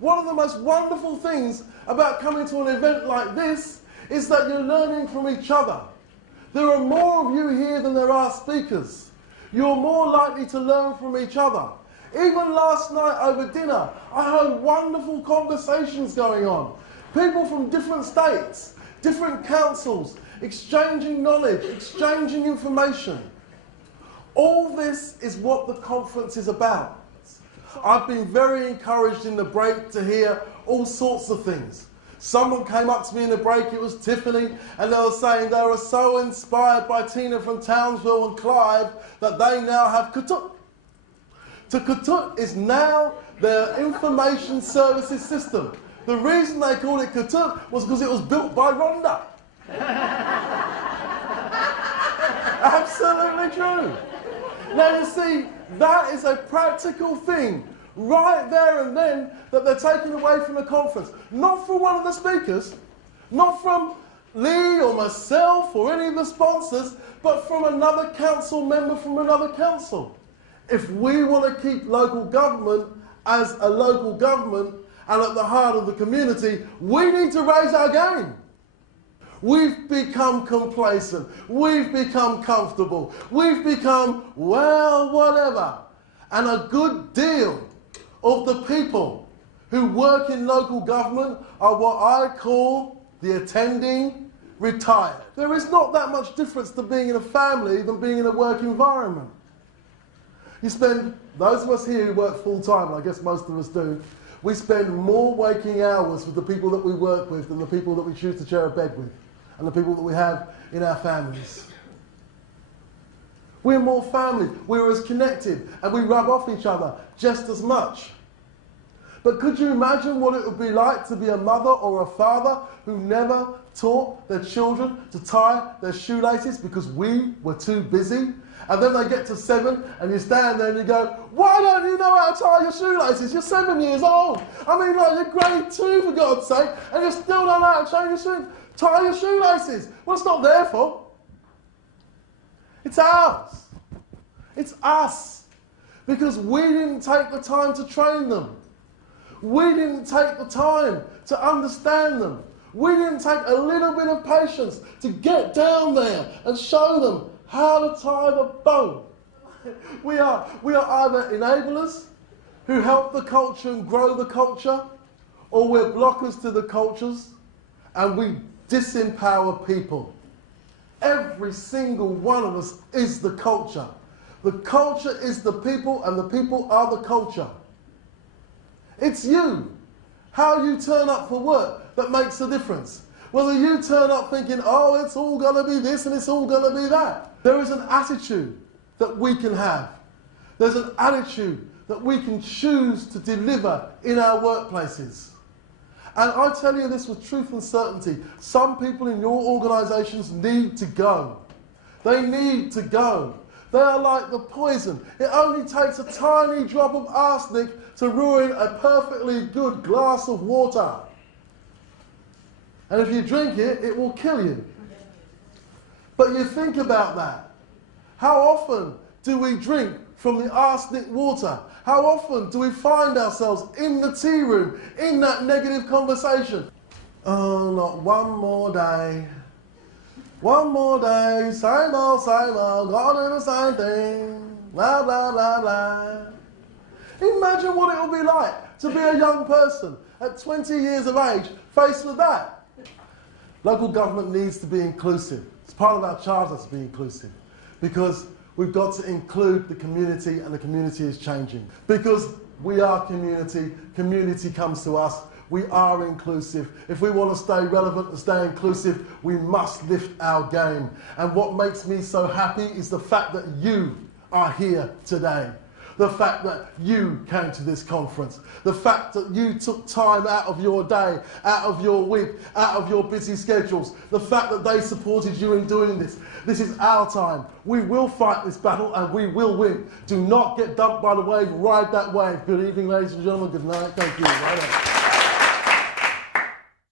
One of the most wonderful things about coming to an event like this is that you're learning from each other. There are more of you here than there are speakers. You're more likely to learn from each other. Even last night over dinner, I heard wonderful conversations going on. People from different states, different councils, exchanging knowledge, exchanging information. All this is what the conference is about. I've been very encouraged in the break to hear all sorts of things. Someone came up to me in the break, it was Tiffany, and they were saying they were so inspired by Tina from Townsville and Clive that they now have Kutut. Kutut is now their information services system. The reason they called it Kutut was because it was built by Rhonda. Absolutely true. Now you see, that is a practical thing right there and then that they're taking away from the conference. Not from one of the speakers, not from Lee or myself or any of the sponsors, but from another council member from another council. If we want to keep local government as a local government and at the heart of the community, we need to raise our game. We've become complacent. We've become comfortable. We've become, well, whatever. And a good deal of the people who work in local government are what I call the attending retired. There is not that much difference to being in a family than being in a work environment. You spend, those of us here who work full-time, and I guess most of us do, we spend more waking hours with the people that we work with than the people that we choose to share a bed with and the people that we have in our families. We're more family, we're as connected, and we rub off each other just as much. But could you imagine what it would be like to be a mother or a father who never taught their children to tie their shoelaces because we were too busy? And then they get to 7 and you stand there and you go, why don't you know how to tie your shoelaces? You're 7 years old. I mean, like, you're grade 2 for God's sake, and you still don't know how to tie your shoelaces. Well, it's not their fault. It's ours. It's us. Because we didn't take the time to train them. We didn't take the time to understand them. We didn't take a little bit of patience to get down there and show them how to tie the bow. We are either enablers who help the culture and grow the culture, or we're blockers to the cultures and we disempower people. Every single one of us is the culture. The culture is the people and the people are the culture. It's you, how you turn up for work, that makes a difference. Whether you turn up thinking, oh, it's all going to be this and it's all going to be that. There is an attitude that we can have. There's an attitude that we can choose to deliver in our workplaces. And I tell you this with truth and certainty, some people in your organisations need to go. They need to go. They are like the poison. It only takes a tiny drop of arsenic to ruin a perfectly good glass of water. And if you drink it, it will kill you. But you think about that. How often do we drink from the arsenic water? How often do we find ourselves in the tea room, in that negative conversation? Oh, not one more day. One more day, same old, gotta do the same thing, blah, blah, blah, blah. Imagine what it will be like to be a young person at 20 years of age faced with that. Local government needs to be inclusive. It's part of our charter to be inclusive because we've got to include the community and the community is changing. Because we are community, community comes to us. We are inclusive. If we want to stay relevant and stay inclusive, we must lift our game. And what makes me so happy is the fact that you are here today. The fact that you came to this conference. The fact that you took time out of your day, out of your week, out of your busy schedules. The fact that they supported you in doing this. This is our time. We will fight this battle and we will win. Do not get dumped by the wave. Ride that wave. Good evening, ladies and gentlemen. Good night. Thank you.